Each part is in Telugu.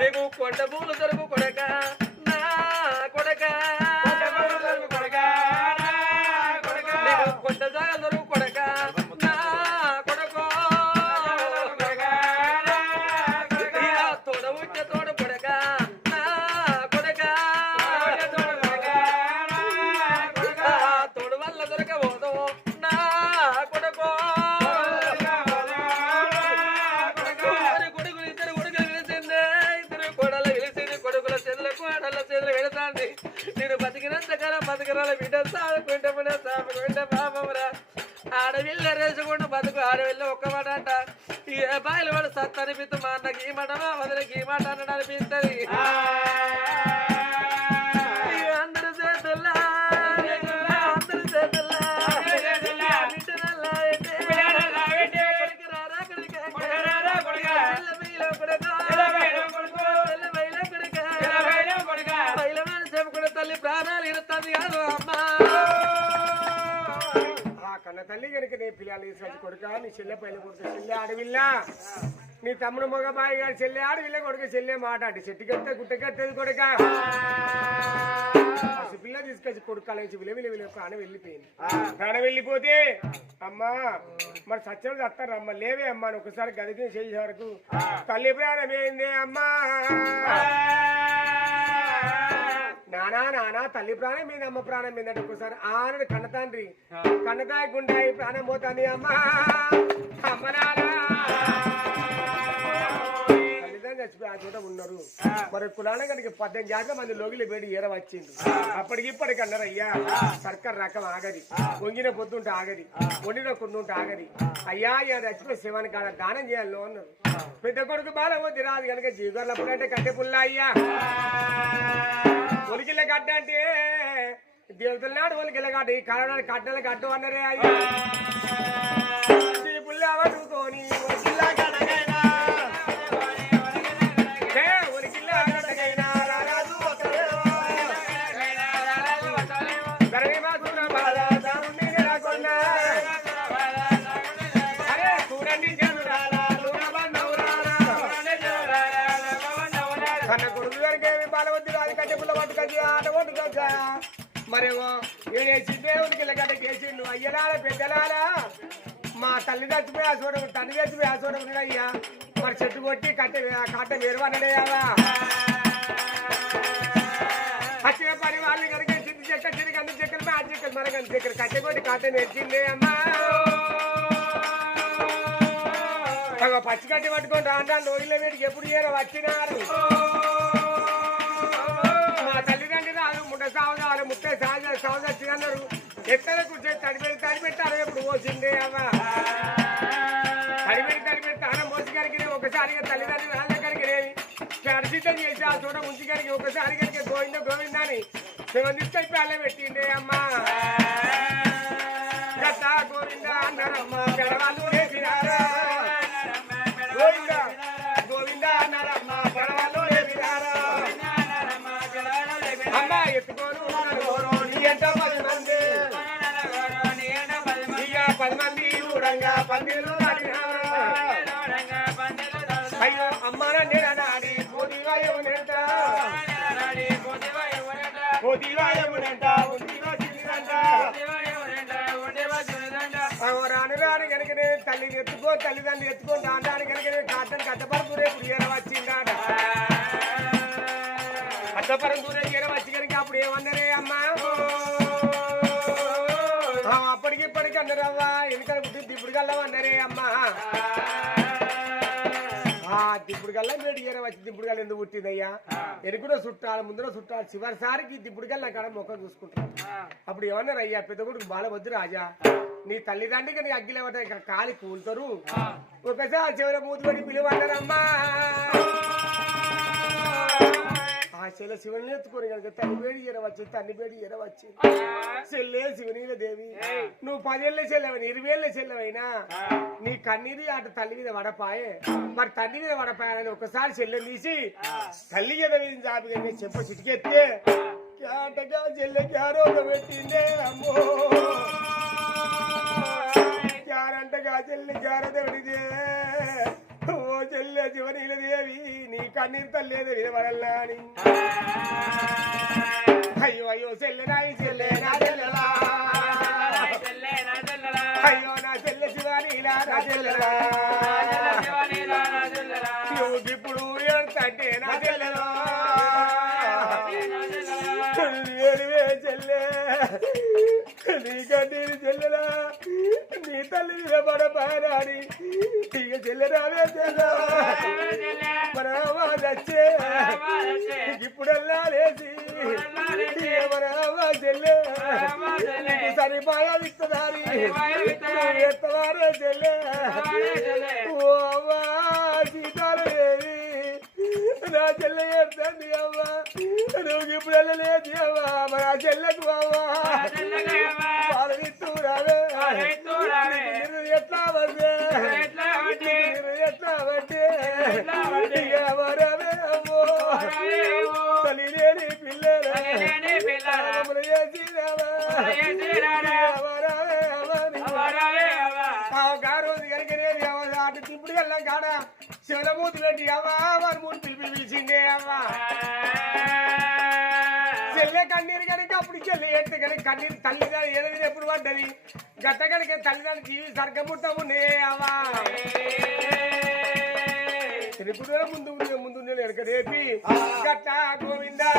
నీకు కొండ పూలు దొరుకు కొడక. కొడుక? నీ చెల్లె పైన కొడుకు చెల్లె ఆడవిల్లా? నీ తమ్ముడు మగ బాయి గారు చెల్లె ఆడవిల్ల కొడుకు చెల్లె మాట అంటే. చెట్టు కట్టే గుట్ట కట్టేది కొడుక. పిల్ల తీసుకొచ్చి కొడుకు నుంచి విలువ విలువ విలువ ప్రాణం వెళ్ళిపోయింది. ప్రాణం వెళ్ళిపోతే అమ్మా మరి సత్యం చస్తారు అమ్మ. లేవే అమ్మా ఒకసారి గదికి చేసే వరకు. తల్లి ప్రాణం ఏంది అమ్మా? నానా నానా తల్లి ప్రాణం మీద అమ్మ ప్రాణం మీద అంటే ఒకసారి ఆనడు కన్న తండ్రి కన్నతాయి గుండాయి ప్రాణం పోతుంది అమ్మా. అమ్మ నానా చచ్చిపోయి ఆ చోట ఉన్నారు. మరి కులాన కనుక పద్దెనిమిది జాతర మంది లోగిలి వేడి ఏర వచ్చింది అప్పటికి ఇప్పటికి అన్నారు అయ్యా సర్కార్ రకం ఆగది. వంగిన పొద్దుంటే ఆగది. వండిన కొండుంటే ఆగది. అయ్యా ఇక చచ్చిపోయి శివాని కాడ దానం చేయాలి అన్నారు. పెద్ద కొడుకు బాల పోతే రాదు కనుక జీగర్లప్పుడు అంటే కట్టె పుల్ల అయ్యా. ఒలికిల గడ్డ అంటే దేవతల నాడు ఒలికిల గడ్డ ఈ కరోనా కట్టెల గడ్డు అన్నరే అయ్యా. ఈ పుల్ల ఒలికిల మరేమో? ఏడేసి దేవుడికి ఇలాగట్ట కేసిండు. అయ్యలాల పెద్దలాల మా తల్లి చచ్చిపోయి ఆ చూడ తల్లి చచ్చిపోయి ఆ చూడ అయ్యా. మరి చెట్టు కొట్టి కట్ట కట్ట వేరు అన్నడేయావా వచ్చిన పని వాళ్ళు కనుక చిన్న చెక్క చిన్న అన్ని చెక్కలు ఆ చెక్కలు మరి చెక్క చెక్కలు కట్టె కొట్టి కట్ట నేర్చిందే అమ్మా. అగో పచ్చి కట్టి పట్టుకొని రాను రోజుల మీదకి ఎప్పుడు ఏరో వచ్చినారు. తల్లిదండ్రులు రాదు సాగు కావాలి ముట్ట సాగు సాగు వచ్చిందన్నారు ఎక్కడ కూర్చొని తడిపెట్టి తడిపెట్టారు ఎప్పుడు పోసింది అవ్వ తడిపెట్టి తడిపెట్టి తానం మోసి కరికి ఒకసారిగా తల్లిదండ్రులు వాళ్ళ కరికి అరిసిద్ధం చేసి ఆ చోట ఉంచి కరికి ఒకసారి కరికి గోవింద గోవింద అని శివన్ తీసుకొని పేళ్ళ పెట్టిండే అమ్మా. గత గోవింద అన్నారమ్మ. పెడవాళ్ళు గోవింద. పది మంది ఊరంగా పందిలు అయ్యో రాను తల్లిని ఎత్తుకో తల్లిదండ్రులు ఎత్తుకో దాని కనుకనే కాటన్ కట్టపరకు రేపు ఏర వచ్చిందాట అడ్డపరం దూరం ఏమన్నారే అమ్మా. అప్పటికి ఇప్పటికి అన్నారవ్వా ఎందుకంటే బుద్ధి ఇప్పుడు కల్లా అన్నారే అమ్మా. ఆ దిప్పుడు కల్లా మీరు ఏర వచ్చి దిప్పుడు కల్లా ఎందుకు పుట్టిందయ్యా? ఎనుకులో చుట్టాలి ముందర చుట్టాలి చివరిసారికి దిప్పుడు కల్లా కాడ ముఖం చూసుకుంటారు. అప్పుడు ఏమన్నారు అయ్యా పెద్ద కొడుకు బాలవద్దు రాజా. నీ తల్లిదండ్రికి నీ అగ్గిలేవట ఇక్కడ కాలి కూలుతారు. ఒకసారి చివరి మూతుకొని పిలువన్నారమ్మా ఆ చెల్లె శివుని ఎత్తుకొని కనుక తల్లి వేడి ఎరవచ్చు తల్లి వేడి ఎరవచ్చు చెల్లె శివనీల దేవి నువ్వు పదేళ్ళ చెల్లెవని ఇరవేళ్ళ చెల్లెవైనా నీ కన్నీరు అటు తల్లి మీద వడపాయే మరి తల్లి మీద వడపాయని ఒకసారి చెల్లెని తీసి తల్లి మీద మీద జాబి కానీ చెప్ప చిటికెత్తే క్యాటగా చెల్లె క్యారోగ పెట్టిందే అమ్మో. క్యారంటగా చెల్లి క్యారద దేవి నీ కన్నీరు తల్లేదు వినవడల్లా అని అయ్యో అయ్యో చెల్లె నాయి చెల్లె నా చెల్లెలా అయ్యో నా చెల్లె శివనీలా నా చెల్లెలా ఇప్పుడు ఏడుతంటే నా చెల్లెలా చెల్లె. నీకంటే చెల్లెలా నీ తల్లి నిలబడ పారాడి ఇక చెల్లెరావే చెల్లవా వచ్చే ఇప్పుడల్లా లేచి మనవా చెల్లె సరిపాయ విత్తదారి ఎత్తవారే చెల్లె. చెల్లె ఏడుతుంది అవ్వా. నువ్వు ఇప్పుడల్లా లేచి అవ్వా. మన చెల్లెకు అవ్వా. పాలనిస్తూ రావే. శివమూర్తి పెట్టి అమ్మా వారి మూర్తి పిలిచిందే అమ్మా. చెల్లె కన్నీరు కనుక అప్పుడు చెల్లె ఎత్తే కనుక కన్నీరు తల్లిదండ్రులు ఏదైనా ఎప్పుడు పడ్డది? గట్ట కనుక తల్లిదండ్రులు జీవి సర్గముట్టము నేవా త్రిపుర ముందు ముందు ఎడకదేపి గట్ట గోవిందా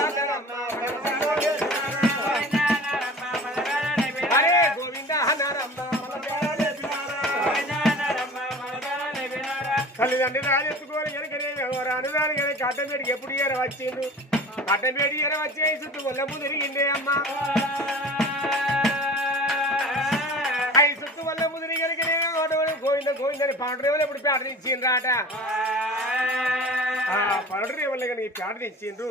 తల్లిదండ్రులు రాని ఎత్తుకోని వెనకనే రాను రాను కనుక అడ్డంపేటికి ఎప్పుడు ఎర వచ్చిండు? అడ్డంపేటి ఎర వచ్చే చుట్టూ వల్ల ముందు తిరిగిందే అమ్మ. అవి చుట్టూ వల్ల ముందు తిరిగనకనే గోవింద గోవిందని పాటరేవులు ఎప్పుడు పేట దించిండ్రాట రాట ఏమన్నా కానీ పేడ తెచ్చిండ్రు.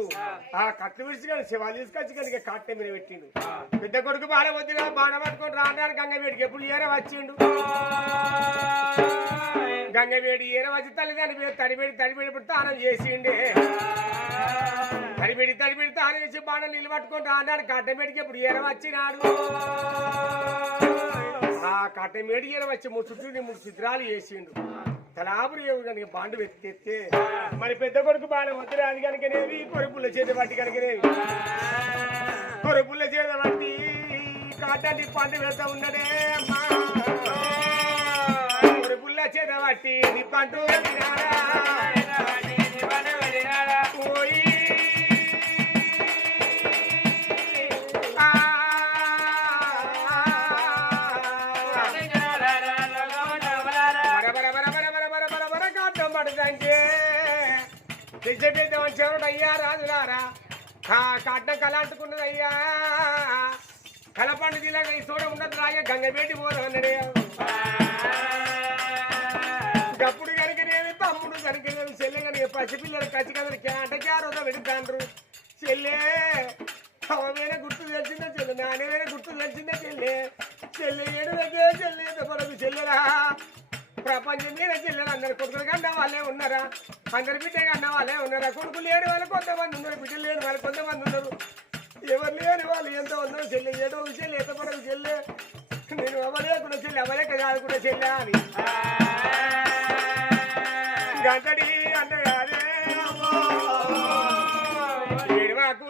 ఆ కట్లు విడిచి కానీ శివాలు తీసుకొచ్చి కనుక కట్ట మీద పెట్టిండు. పెద్ద కొడుకు బాగా వద్దురా బాణ పట్టుకొని రాడానికి గంగ వీడికి ఎప్పుడు ఏరే వచ్చిండు? గంగవేడి ఏర వచ్చి తల్లిదండ్రుల మీద తడిబెడి తడిబెడి ఇప్పుడు తానం చేసిండే. తడిబెడి తడిబెడి తానం చేసి బాణం నీళ్ళు రాన్నాడు రావడానికి ఇప్పుడు ఏర వచ్చినాడు ఆ కట్టమేడి ఏర వచ్చి మూడు మూడు చిత్రాలు చేసిండు. తలాపురి కనుక బాండు వెతికెత్తే మరి పెద్ద కొడుకు బాణం వద్దు రాదు కనుకనేవి కొరుపుల చేతి పట్టి కనుకనేవి కొరుపుల చేతి పట్టి కాటాన్ని పండు వెళ్తా ఉన్నదే అమ్మా. చెరవట్టి నిప్పంటూ పోయి బిజెపీతో వచ్చేవాడు అయ్యా రాజులారా. కట్నం కళ అంటుకున్నది అయ్యా కలపండు జిల్లా ఈ చూడ ఉన్నది రాగే గంగబేటి పోదాం అన్నాడు. గప్పుడు కనుకనేమి తమ్ముడు కనుకనేమి చెల్లె కనుక పసిపిల్లలు కచ్చి కదలు రోజు వెళ్తాండ్రు చెల్లెవే అవమైన గుర్తు తెలిసిందే చెల్లె నానేమైనా గుర్తు తెలిసిందే చెల్లె. చెల్లె ఏడువకే చెల్లె మనకు చెల్లెరా ప్రపంచం మీద చెల్లెలు అందరు కొడుకులు కన్నా వాళ్ళే ఉన్నారా? అందరి బిడ్డ కన్నా వాళ్ళే ఉన్నారా? కొడుకులు లేని వాళ్ళు కొంతమంది ఉన్నారు బిడ్డలు లేని వాళ్ళు కొంతమంది ఉన్నారు. ఎవరు లేని వాళ్ళు ఎంతో ఉన్నారు చెల్లె? ఏదో చెల్లె ఎంత మనకు చెల్లె? నేను ఎవరేకుండా చెల్లె కాదు కాదుకుండా చెల్లె అని. గంటడి అంటే అదే ఏడువాకు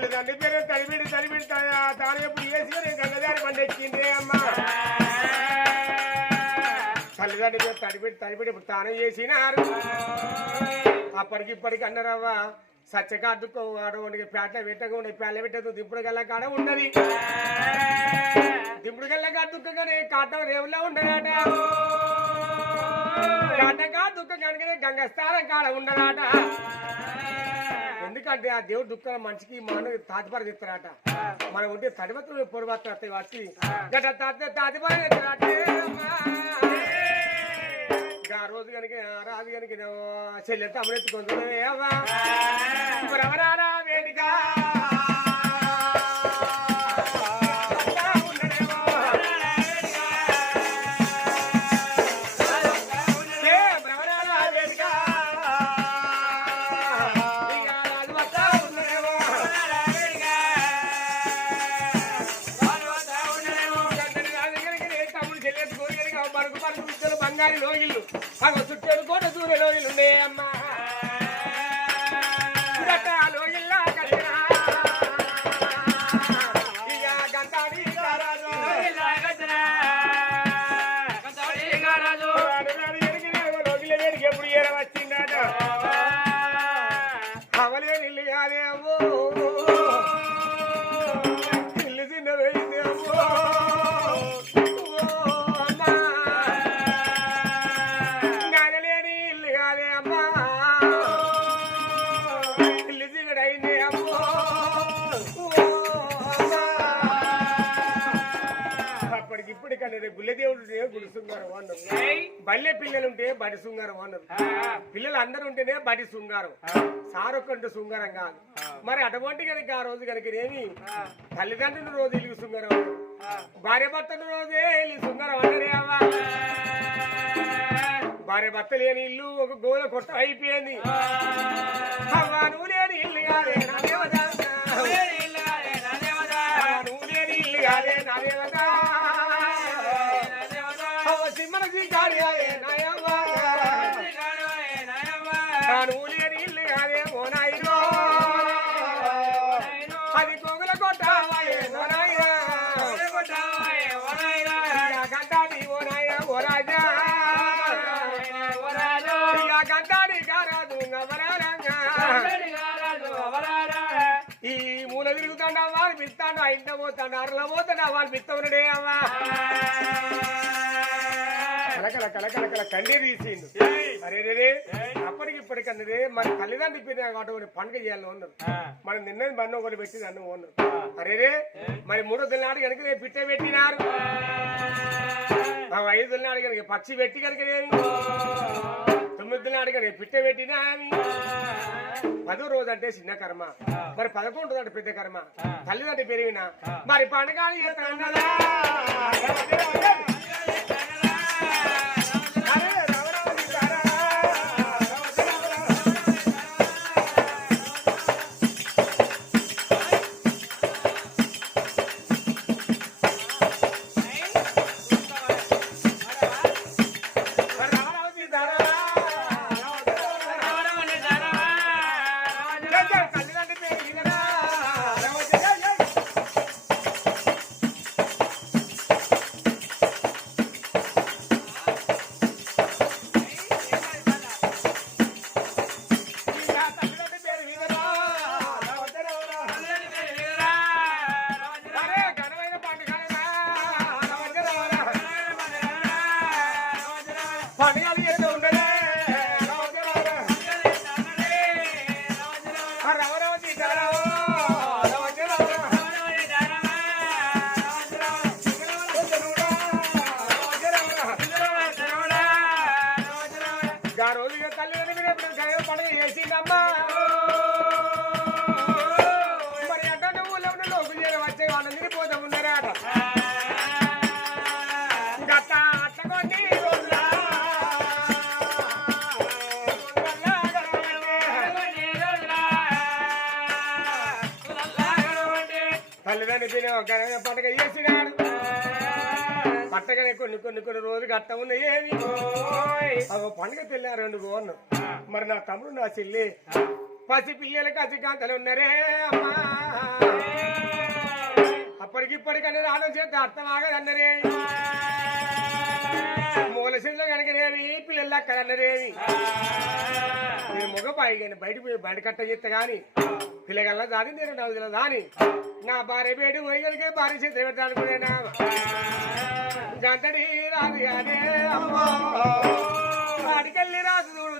తల్లిదండ్రి పేరు తడిబిడి తడిబిడి తాను ఎప్పుడు వేసుకొని గంగదారి పండెక్కిందే అమ్మా. తల్లిదండ్రి మీద తడిపిడి ఇప్పుడు తానం చేసినారు అప్పటికి ఇప్పటికి అన్నారవ్వ సత్యగా అద్దుకో వాడు పేట పెట్టగా ఉండే పేల పెట్టదు దిప్పుడు గల్ల కాడ ఉండదు దిప్పుడు గల్ల కాడ దుఃఖంగానే కాటం రేవులో ఉండదట కాటగా దుఃఖం కనుక గంగస్థానం కాడ ఉండదట ఎందుకంటే ఆ దేవుడు దుఃఖం మనిషికి మానవ తాతిపరి చెప్తారట మనం ఉంటే తడిపత్రులు వస్తాయి వచ్చి తాతిపరి ఆ రోజు కనుక రాజు కనుక చెల్లె తమ్ముడెత్తుకుంటుంది అవ్వా. చుట్టూ కోట శృంగారం అన్నారు బల్లె పిల్లలుంటే బడి శృంగారం అన్నారు. పిల్లలు అందరూ ఉంటేనే బడి శృంగారం. సారొక్కంటే శృంగారం కాదు. మరి అటువంటి కనుక ఆ రోజు కనుక ఏమి తల్లిదండ్రుల రోజు ఇల్లు శృంగారం భార్య భర్తల రోజే ఇల్లు శృంగారం అన్నరే అవ్వ. భార్య భర్త లేని ఇల్లు ఒక గోల కొట్ట అయిపోయింది. అవ్వ నువ్వు లేని ఇల్లు కాదే నా ఇంట పోతాడు అరలో పోతాడు వాళ్ళు పిత్తవునడే అవ్వా. కలకల కలకల కల కండి తీసిండు. అరే రే అప్పటికి ఇప్పటికి అన్నదే మన తల్లిదండ్రులు పిన్న కాబట్టి పండుగ చేయాలని ఉన్నారు మనం నిన్నది బండి ఒకటి పెట్టి అన్నం ఉన్నారు అరే రే మరి మూడో నాడు కనుక పిట్ట పెట్టినారు. ఐదు నాడు కనుక పచ్చి పెట్టి కనుక నేను. తొమ్మిది నాడు కనుక పిట్ట పెట్టినా పదో రోజు అంటే చిన్న కర్మ. మరి పదకొండు రోజు అంటే పెద్ద కర్మ. తల్లిదండ్రి పెరిగిన మరి పండుగ తల్లిదండ్రులు తినే ఒక చేసినాడు పట్టగానే కొన్ని కొన్ని కొన్ని రోజులు అట్ట ఉన్నాయేవి అవి పండుగ తెల్లారు రెండు గోర్ను మరి నా తమ్ముడు నా చెల్లి. పసి పిల్లలకి అతికాంతలు ఉన్నారే అమ్మా. అప్పటికి ఇప్పటికనే ఆలోచన చేస్తే అర్థం ఆగదన్నరే. మూల పూలసిరిలో కనుకనేవి పిల్లల కలన్నదేవి నేను మొగపాయి కానీ బయట పోయి బయట కట్ట చేస్తా కానీ పిల్లగల్లా దాని నేను నవ్వుల దాని నా భార్య పేడు పోయి కనుక భార్య చేతి పెట్టాలనుకునేనా? గంటడి రాదు కానీ అమ్మో. అడికెళ్ళి రాదు చూడు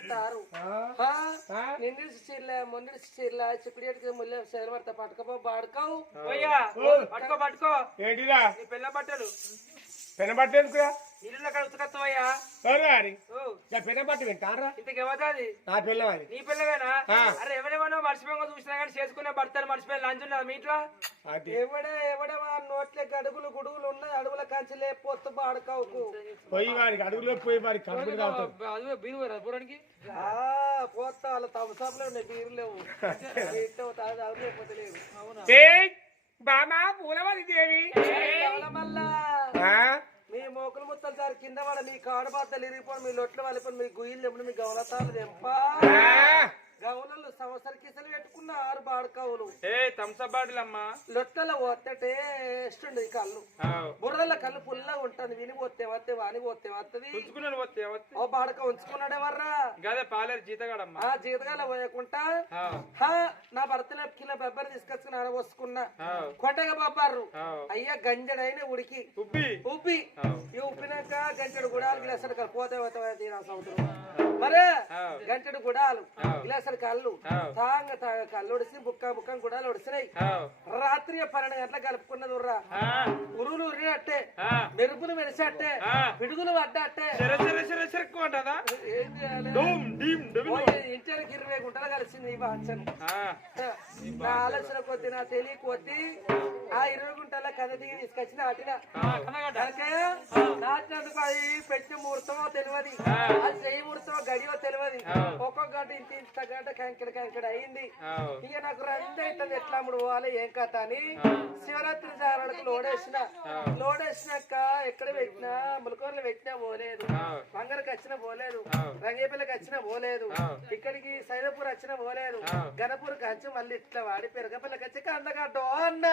చేస్తారు చీరలే మొండి చీరల చిక్కుడికి ముల్లె శైలి పడతా పోయ్యా. ఓ, పట్టుకో పట్టుకో. ఏంటిరా? నీ పిల్ల బట్టలు. పెనబట్టేందుకురా ఇల్లు అక్కడ ఉతుకత్తవయ్యా ఎవరు వింటారా ఎవతాది నా పిల్లం అది నీ పిల్లవేనా? ఆ. అరే ఎవరెవరో మర్చిపోయి చూసినా కానీ చేసుకునే భర్తలు మర్చిపోయి లంచ్ ఉన్నదా మీ ఇంట్లో? ఎవడే ఎవడే వా నోట్లే గడుగులు గుడుగులు ఉన్నాయి అడుగుల కంచి లేకపోతే బాడుకోవుకు పోయి వారికి అడుగులో పోయి వారికి కడుపులు తాగుతారు అదే బీరు పురానికి ఆ, పోతా వాళ్ళ తమసాపులే ఉన్నాయి బీరు లేవు. బామా దేవి. మళ్ళా? మీ మోకులు ముత్తలు సార్ కింద పడ మీ కాడు బాతలు ఇరిగిపోయి మీ లొట్లు వాళ్ళిపోయి మీ గుయ్యలు ఎప్పుడు మీ గవలతాలు తెంపా గౌనలు సంవత్సర కిసలు పెట్టుకున్న ఆరు బాడుకవులు. ఏ అమ్మా. లొట్టల పోతే టేస్ట్ ఈ కళ్ళు. బుర్రల కళ్ళు పుల్లగా ఉంటుంది. విని పోతే వస్తే వాని పోతే వస్తుంది ఓ బాడక ఉంచుకున్నాడు ఎవర్రా? గదే పాలేరు జీతగాడమ్మా. ఆ జీతగాల పోయకుండా నా భర్తలో కిలో బెబ్బర్ తీసుకొచ్చుకుని ఆరబోసుకున్నా ఆ, కొండగా బాబారు. అయ్యా గంజడైన ఉడికి. ఉబ్బి. ఉబ్బి. ఈ ఉప్పినాక గంటెడు గుడాలు గిలాసరి కళ్ళు. పోతే సంవత్సరం మరే. గంటెడు గుడాలు ఆ. గిలాసరి కళ్ళు. తాంగ తాగ కళ్ళు ఒడిసి బుక్క బుక్క గుడాలు ఒడిసినాయి. రాత్రి పన్నెండు గంటలకు కలుపుకున్నది ఉర్రా. ఆ, ఉరులు ఉరినట్టే. ఆ. మెరుపులు మెరిసట్టే. ఆ. పిడుగులు పడ్డట్టే. ఇంటికి ఇరవై గుంటలు కలిసింది ఈ వాంఛను ఆ, నా ఆలోచన కొద్ది నా తెలియ కొద్ది ఆ ఇరవై గుంటల కథ దిగి తీసుకొచ్చి నాటిన ఆ, కనగడ్డ. దానికే నాటినందుకు అది పెట్టిన ముహూర్తమో తెలియదు. అది చెయ్యి ముహూర్తమో గడియో తెలియదు. ఒక్కొక్క గంట ఇంత ఇంత గంట కంకెడ కంకెడ అయింది. ఆ, ఇక నాకు రంది అవుతుంది ఎట్లా అమ్ముడు పోవాలి ఏం కథ అని. శివరాత్రి జాగరణకు లోడేసిన లోడేసినాక ఎక్కడ పెట్టినా ములకూరలు పెట్టినా పోలేదు. మంగళకి వచ్చినా పోలేదు. రంగేపల్లికి వచ్చినా పోలేదు. ఇక్కడికి సైదపూర్ వచ్చినా పోలేదు. గణపూర్కి వచ్చి మళ్ళీ ఇట్లా వాడి పెరగపల్లికి వచ్చి అందగడ్డో అన్న.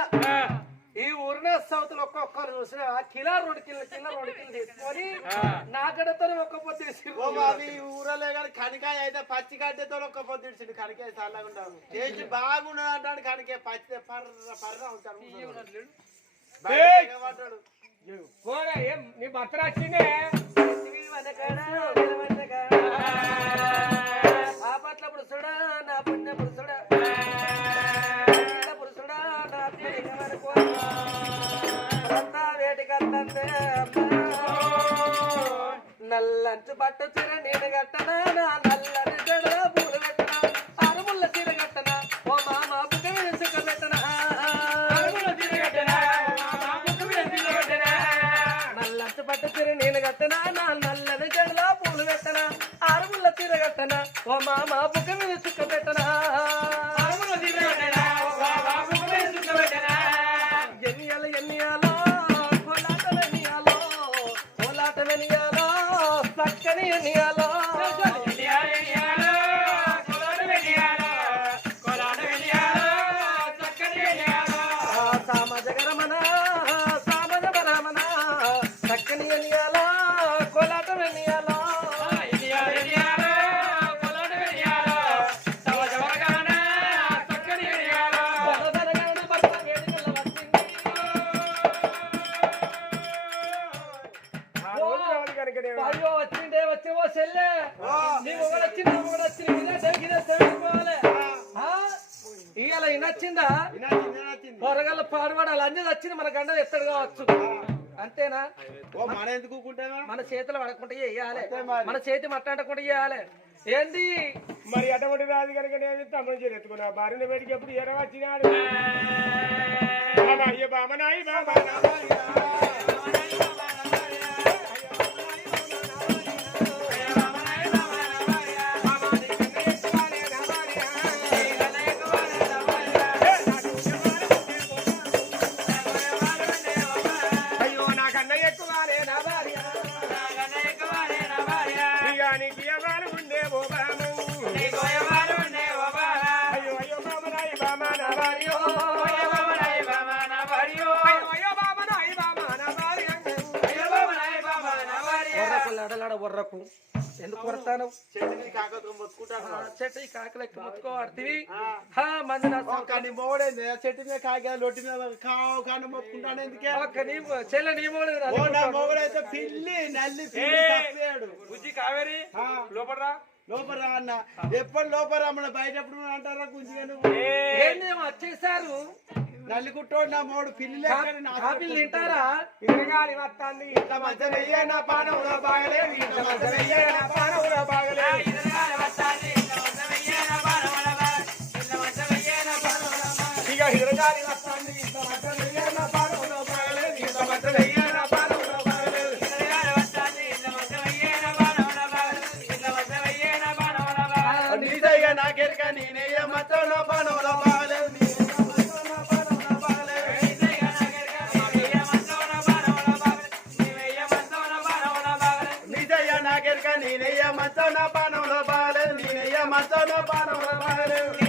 ఈ ఊరిన సౌతులు ఒక్కొక్కరు చూసిన కిలో రెండు కిలో కిలో రెండు కిలో తీసుకొని నా గడతో ఒక్క పొద్దు ఊరలే కానీ కనికాయ అయితే పచ్చి గడ్డతో ఒక్క పొద్దు ఇడిచిండు కనికాయ చల్లగా టేస్ట్ బాగున్నది అంటాడు కనికాయ. పచ్చి పర్ర పర్ర ఉంటాడు ఏయ్! ఏం నీ భర్త వచ్చిందే చేతులు పడకుండా వేయాలి. మన చేతి మట్టాడకుండా వేయాలి ఏంది? మరి అటువంటి రాజు కనుకనేమి తమ్ముడు చేరెత్తుకున్నా భార్యను వేడికి ఎప్పుడు ఎరవచ్చినాడు అయ్య బామనాయి బాబా చెట్టు కాకలెక్కి ముత్తుకోవాడుతీవి నా ఆ చెట్టు మీద కాక లొట్టి మీద కావు కానీ మొత్తుకుంటాను ఎందుకే? చెల్లె నీ మూడు ఓ నా మొగడైతే పిల్లి నల్లి బుజ్జి కావేరి? లోపడరా లోపల రా. అన్న. ఎప్పుడు లోపల రమ్మని బయట ఎప్పుడు అంటారా ఏంది వచ్చేసారు? నల్లి కుట్టోడు నా మోడు. పిల్లి కాపీలు తింటారా? ఇరగాలి వస్తాంది. ఇట్ల మధ్య వెయ్యే నా బాగలేదు. ఇట్ల మధ్య వెయ్యే నా పానంలో బాగలేదు. ఇక ఇరగాలి వస్తాంది. నేనయ్య మచ్చో నా పానంలో బాగలేదు నేనయ్య మచ్చో నా పానంలో బాగలేదు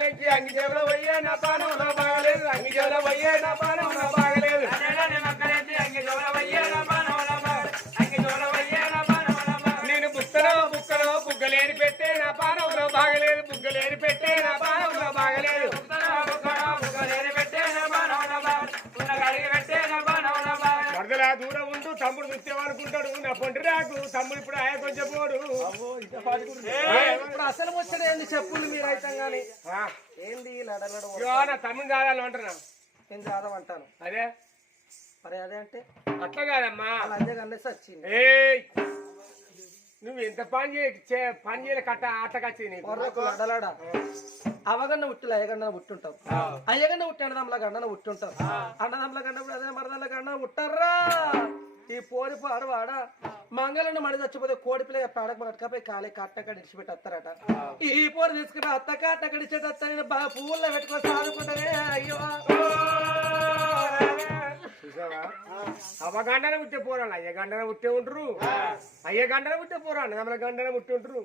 బాగలేదు అడ్డడానికి మక్కలెక్కి అంగి జేబులో పోయే నా పానంలో బాగలేదు అంగి జేబులో పోయే నా పానంలో బాగలేదు చూసేవనుకుంటాడు నా పొంటి రాకు తమ్ముడు ఇప్పుడు ఆయన కొంచెం పోడు. ఇప్పుడు అసలు ముచ్చట ఏంది చెప్పులు మీరు అయితే గాని? ఆ, ఏంది లడలడ నా తమ్ముడు కాదని అంటున్నా. నేను చదవంటాను అదే? మరి అదే అంటే? అట్లా కాదమ్మా. అదే కనేసి వచ్చింది నువ్వు ఎంత పని చేయ చే- పని చేయలే కట్ట లడలడ. అవగన్న ఉట్టులు అయ్యగన్న ఉట్టుంటావు. అయ్యగన్న ఉట్టి అన్నదమ్ముల గండన ఉట్టుంటావు. అన్నదమ్ముల గండ అదే మరదల గండ ఉట్టర్రా! ఈ పోరి పాడు వాడ? మంగళను మడి చచ్చిపోతే కోడి పిల్ల పాడక పట్టుకపోయి కాలే కట్టకడ ఇడిచిపెట్టి వస్తారట. ఈ పోరు తీసుకుని అత్త కట్టకడ ఇచ్చేటత్త బాగా పువ్వుల్లో పెట్టుకొని సాదుకుంటారే అయ్యో. అవ గంటనే ఉట్టే పోరాను అయ్య గంటనే ఉట్టే ఉంటారు అయ్య గంటనే ఉట్టే పోరా అన్నదమ్ముల గంటనే ఉట్టి ఉంటారు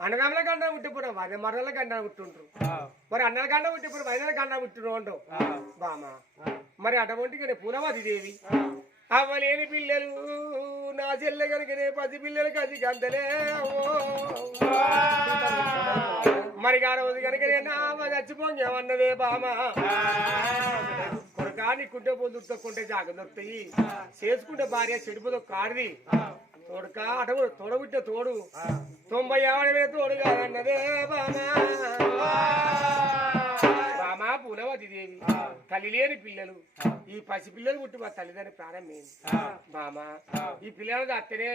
అన్నదమ్ముల గంటనే ఉట్టి పోరా వద మరల గంటనే ఉట్టుంటారు మరి అన్నల గంట ఉట్టి పోరు వైద్యుల గంట ఉట్టిరు అంటావు బామా. మరి అటువంటికి పూలవతి దేవి? అవ్వలేని పిల్లలు నా చెల్లె కనుకనే పది పిల్లలు కది గంటలే మరి ఆ రోజు కనుకనే నా చచ్చిపోంగేమన్నదే బామా. కొడుకా నీకుంటే పొందుకుంటే జాగ్రత్త దొరుకుతాయి చేసుకుంటే భార్య చెడిపోతే కాడిది. తోడుకా అటవు తోడబుట్టే తోడు. తొంభై ఆడవే తోడు కాదన్నదే బామా. పూలవతి దేవి తల్లి లేని పిల్లలు. ఈ పసి పిల్లలు పుట్టి మా తల్లిదండ్రి ప్రాణం మేలు బామా ఈ పిల్లలు అత్తనే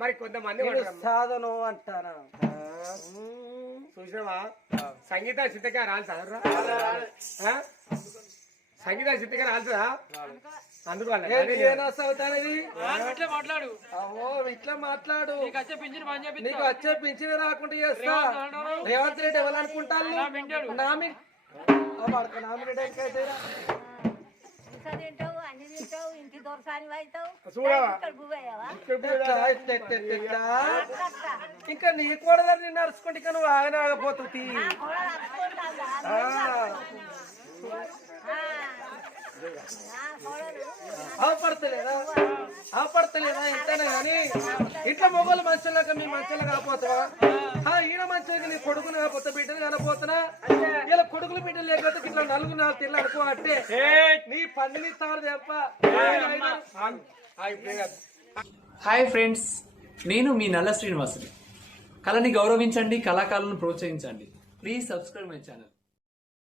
మరి కొంతమంది. సాధను అంటానా? చూసినావా? సంగీత సిద్ధగా రాలి? సంగీత చదువుతానది ఇట్లా మాట్లాడు. అవో ఇట్లా మాట్లాడు. నీకు వచ్చే పింఛన్ రాకుండా చేస్తా. రేవంత్ రెడ్డి ఎవరు అనుకుంటాను నామి ఇంకా నీ కూడా నేను నడుచుకుంటే ఇంకా నువ్వు ఆగనే ఆగపోతుంది అవపడతలేదా అవపడతలేదా ఎంతైనా కానీ ఇట్లా మొగోళ్ళు మంచంలాగా మీ మంచంలో కాకపోతావా? ఆ, ఈయన మంచాలకి నీ కొడుకుని కాకపోతే బిడ్డలు కాకపోతున్నా ఇలా కొడుకులు బిడ్డలు లేకపోతే ఇట్లా నలుగురు నాలుగు తిల్లు అనుకో అంటే నీ పండిని తారు తప్ప హాయ్ ఫ్రెండ్స్ నేను మీ నల్ల శ్రీనివాసుని. కళని గౌరవించండి కళాకారులను ప్రోత్సహించండి. Please subscribe my channel.